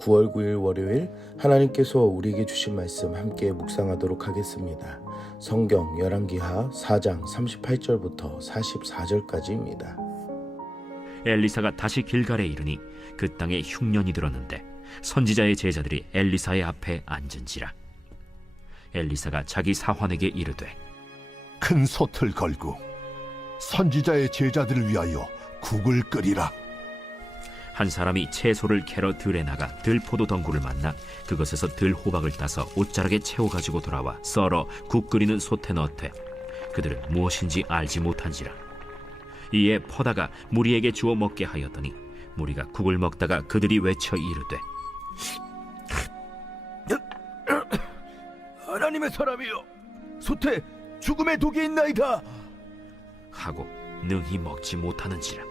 9월 9일 월요일 하나님께서 우리에게 주신 말씀 함께 묵상하도록 하겠습니다. 성경 열왕기하 4장 38절부터 44절까지입니다. 엘리사가 다시 길갈에 이르니 그 땅에 흉년이 들었는데 선지자의 제자들이 엘리사의 앞에 앉은지라. 엘리사가 자기 사환에게 이르되 큰 솥을 걸고 선지자의 제자들을 위하여 국을 끓이라. 한 사람이 채소를 캐러 들에 나가 들포도 덩굴을 만나 그것에서 들호박을 따서 옷자락에 채워 가지고 돌아와 썰어 국 끓이는 솥에 넣되 그들은 무엇인지 알지 못한지라. 이에 퍼다가 무리에게 주어 먹게 하였더니 무리가 국을 먹다가 그들이 외쳐 이르되 하나님의 사람이여, 솥에 죽음의 독이 있나이다 하고 능히 먹지 못하는지라.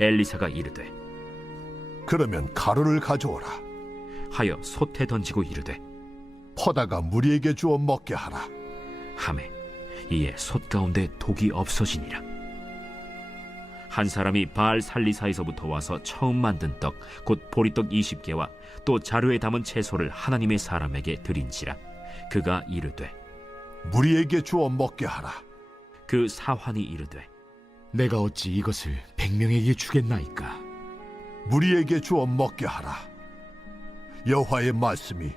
엘리사가 이르되 그러면 가루를 가져오라. 하여 솥에 던지고 이르되 퍼다가 무리에게 주어 먹게 하라. 하매 이에 솥 가운데 독이 없어지니라. 한 사람이 바알 살리사에서부터 와서 처음 만든 떡 곧 보리떡 20개와 또 자루에 담은 채소를 하나님의 사람에게 드린지라. 그가 이르되 무리에게 주어 먹게 하라. 그 사환이 이르되 내가 어찌 이것을 100명에게 주겠나이까? 무리에게 주어 먹게 하라. 여호와의 말씀이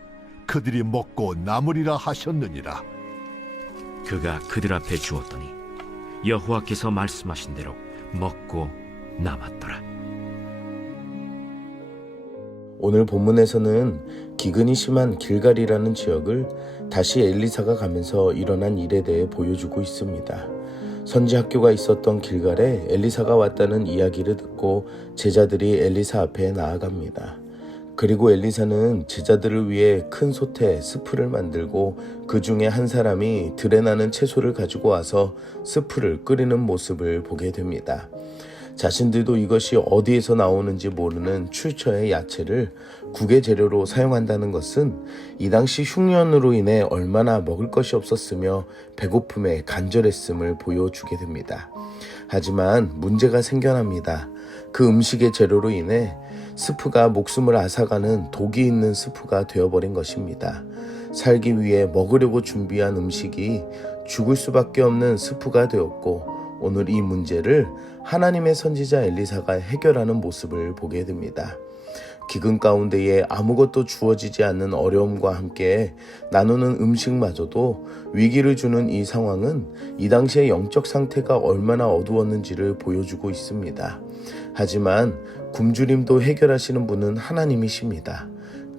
그들이 먹고 남으리라 하셨느니라. 그가 그들 앞에 주었더니 여호와께서 말씀하신 대로 먹고 남았더라. 오늘 본문에서는 기근이 심한 길갈이라는 지역을 다시 엘리사가 가면서 일어난 일에 대해 보여주고 있습니다. 선지 학교가 있었던 길갈에 엘리사가 왔다는 이야기를 듣고 제자들이 엘리사 앞에 나아갑니다. 그리고 엘리사는 제자들을 위해 큰 솥에 스프를 만들고 그 중에 한 사람이 들에 나는 채소를 가지고 와서 스프를 끓이는 모습을 보게 됩니다. 자신들도 이것이 어디에서 나오는지 모르는 출처의 야채를 국의 재료로 사용한다는 것은 이 당시 흉년으로 인해 얼마나 먹을 것이 없었으며 배고픔에 간절했음을 보여주게 됩니다. 하지만 문제가 생겨납니다. 그 음식의 재료로 인해 스프가 목숨을 앗아가는 독이 있는 스프가 되어버린 것입니다. 살기 위해 먹으려고 준비한 음식이 죽을 수밖에 없는 스프가 되었고, 오늘 이 문제를 하나님의 선지자 엘리사가 해결하는 모습을 보게 됩니다. 기근 가운데에 아무것도 주어지지 않는 어려움과 함께 나누는 음식마저도 위기를 주는 이 상황은 이 당시의 영적 상태가 얼마나 어두웠는지를 보여주고 있습니다. 하지만 굶주림도 해결하시는 분은 하나님이십니다.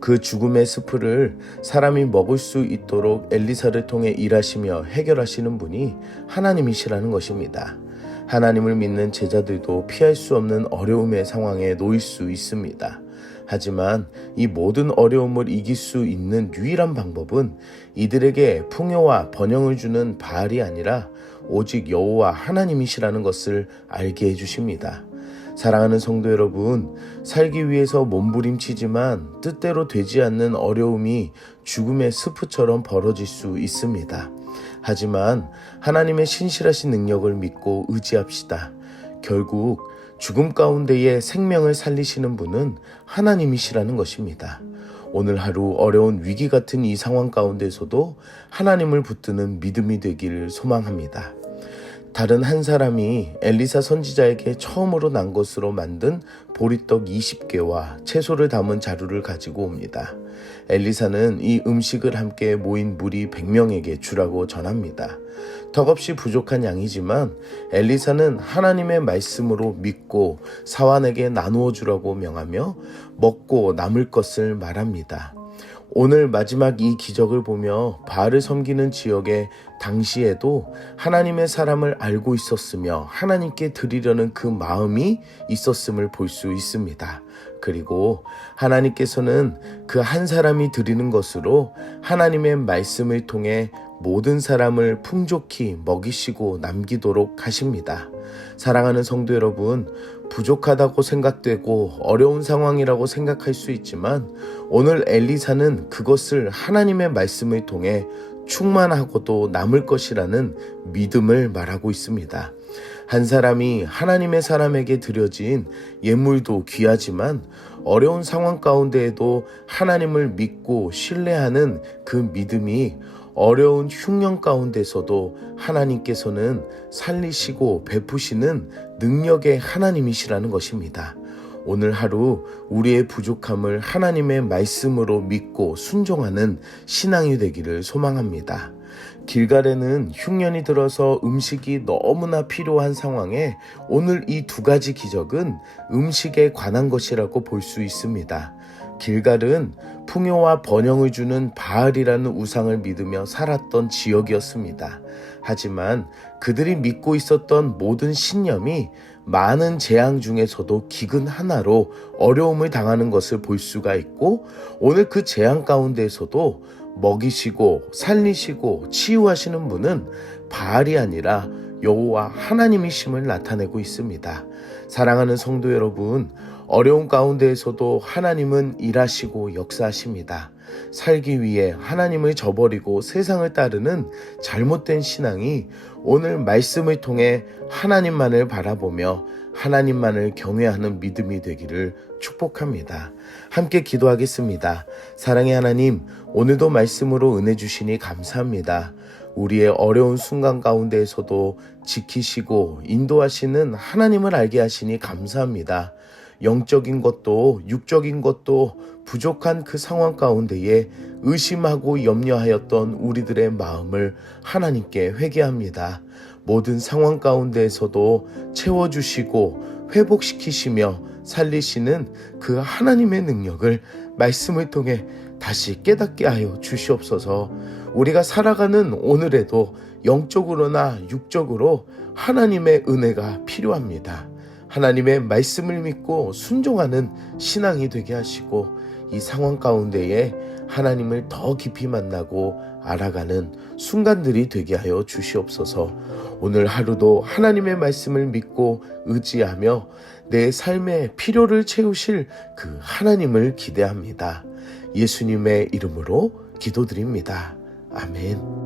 그 죽음의 스프를 사람이 먹을 수 있도록 엘리사를 통해 일하시며 해결하시는 분이 하나님이시라는 것입니다. 하나님을 믿는 제자들도 피할 수 없는 어려움의 상황에 놓일 수 있습니다. 하지만 이 모든 어려움을 이길 수 있는 유일한 방법은 이들에게 풍요와 번영을 주는 바알이 아니라 오직 여호와 하나님이시라는 것을 알게 해주십니다. 사랑하는 성도 여러분, 살기 위해서 몸부림치지만 뜻대로 되지 않는 어려움이 죽음의 스프처럼 벌어질 수 있습니다. 하지만 하나님의 신실하신 능력을 믿고 의지합시다. 결국 죽음 가운데에 생명을 살리시는 분은 하나님이시라는 것입니다. 오늘 하루 어려운 위기 같은 이 상황 가운데서도 하나님을 붙드는 믿음이 되기를 소망합니다. 다른 한 사람이 엘리사 선지자에게 처음으로 난 것으로 만든 보리떡 20개와 채소를 담은 자루를 가지고 옵니다. 엘리사는 이 음식을 함께 모인 무리 100명에게 주라고 전합니다. 턱없이 부족한 양이지만 엘리사는 하나님의 말씀으로 믿고 사환에게 나누어 주라고 명하며 먹고 남을 것을 말합니다. 오늘 마지막 이 기적을 보며 바알을 섬기는 지역에 당시에도 하나님의 사람을 알고 있었으며 하나님께 드리려는 그 마음이 있었음을 볼 수 있습니다. 그리고 하나님께서는 그 한 사람이 드리는 것으로 하나님의 말씀을 통해 모든 사람을 풍족히 먹이시고 남기도록 하십니다. 사랑하는 성도 여러분, 부족하다고 생각되고 어려운 상황이라고 생각할 수 있지만 오늘 엘리사는 그것을 하나님의 말씀을 통해 충만하고도 남을 것이라는 믿음을 말하고 있습니다. 한 사람이 하나님의 사람에게 드려진 예물도 귀하지만 어려운 상황 가운데에도 하나님을 믿고 신뢰하는 그 믿음이 어려운 흉년 가운데서도 하나님께서는 살리시고 베푸시는 능력의 하나님이시라는 것입니다. 오늘 하루 우리의 부족함을 하나님의 말씀으로 믿고 순종하는 신앙이 되기를 소망합니다. 길갈에는 흉년이 들어서 음식이 너무나 필요한 상황에 오늘 이 두 가지 기적은 음식에 관한 것이라고 볼 수 있습니다. 길갈은 풍요와 번영을 주는 바알이라는 우상을 믿으며 살았던 지역이었습니다. 하지만 그들이 믿고 있었던 모든 신념이 많은 재앙 중에서도 기근 하나로 어려움을 당하는 것을 볼 수가 있고, 오늘 그 재앙 가운데에서도 먹이시고 살리시고 치유하시는 분은 바알이 아니라 여호와 하나님이심을 나타내고 있습니다. 사랑하는 성도 여러분, 어려운 가운데에서도 하나님은 일하시고 역사하십니다. 살기 위해 하나님을 저버리고 세상을 따르는 잘못된 신앙이 오늘 말씀을 통해 하나님만을 바라보며 하나님만을 경외하는 믿음이 되기를 축복합니다. 함께 기도하겠습니다. 사랑의 하나님, 오늘도 말씀으로 은혜 주시니 감사합니다. 우리의 어려운 순간 가운데에서도 지키시고 인도하시는 하나님을 알게 하시니 감사합니다. 영적인 것도 육적인 것도 부족한 그 상황 가운데에 의심하고 염려하였던 우리들의 마음을 하나님께 회개합니다. 모든 상황 가운데에서도 채워주시고 회복시키시며 살리시는 그 하나님의 능력을 말씀을 통해 다시 깨닫게 하여 주시옵소서. 우리가 살아가는 오늘에도 영적으로나 육적으로 하나님의 은혜가 필요합니다. 하나님의 말씀을 믿고 순종하는 신앙이 되게 하시고, 이 상황 가운데에 하나님을 더 깊이 만나고 알아가는 순간들이 되게 하여 주시옵소서. 오늘 하루도 하나님의 말씀을 믿고 의지하며 내 삶의 필요를 채우실 그 하나님을 기대합니다. 예수님의 이름으로 기도드립니다. 아멘.